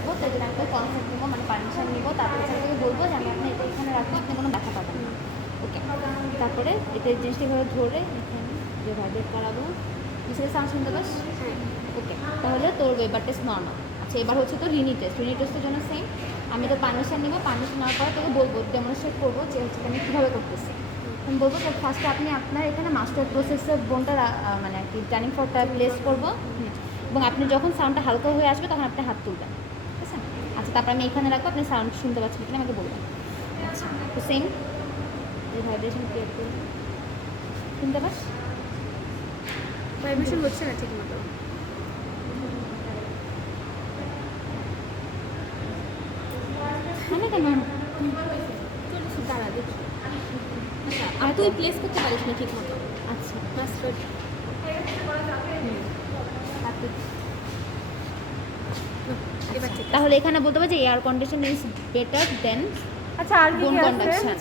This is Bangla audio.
দেবো, তো এখানে একটা কনসেপ্ট নেবো, মানে পারমিশন নিবো, তারপরে স্যারকে বলবো যে আমি আপনার এটা এখানে রাখবো, আপনি কোনো ব্যথা পাবেন না। ওকে, তারপরে এটা জিনিসটা এভাবে ধরে এখানে যে ভাইব্রেট করাবো, কিসের সাউন্ড শুনতে পাস? ওকে, তাহলে তোর ওয়েবার টেস্ট নর্মাল। আচ্ছা, এবার হচ্ছে তো রিনি টেস্ট। রিনি টেস্টের জন্য সেম, আমি তো পারমিশন নিবো, পারমিশন নেওয়ার পরে তোকে বলবো, ডেমনস্ট্রেট করবো যে হচ্ছে আমি কীভাবে করতেছি। আমি বলবো যে ফার্স্টে আপনি আপনার এখানে মাস্টার প্রসেসের বোনটা মানে আর কি টার্নিং ফর্কটা প্লেস করবো, এবং আপনি যখন সাউন্ডটা হালকা হয়ে আসবে তখন আপনি হাত তুলবেন, ঠিক আছে? আচ্ছা, তারপর আমি এখানে রাখবো, আপনি সাউন্ড শুনতে পাচ্ছেন কিনা আমাকে বলবেন। আচ্ছা, তো সেম এই ভাইব্রেশন ক্রিয়েট করবো, শুনতে পাস? ভাইব্রেশন হচ্ছে না ঠিক মতো। মানে কেন দাঁড়া দেখি। আচ্ছা, আর তুই প্লেস করতে পারিস না ঠিক মতো। আচ্ছা, মাস্টার এবার ঠিক আছে। তাহলে এখানে বলতে হবে যে এয়ার কন্ডিশন ইজ বেটার দেন আচ্ছা, আর কি বোন আছে? কন্ডাকশন।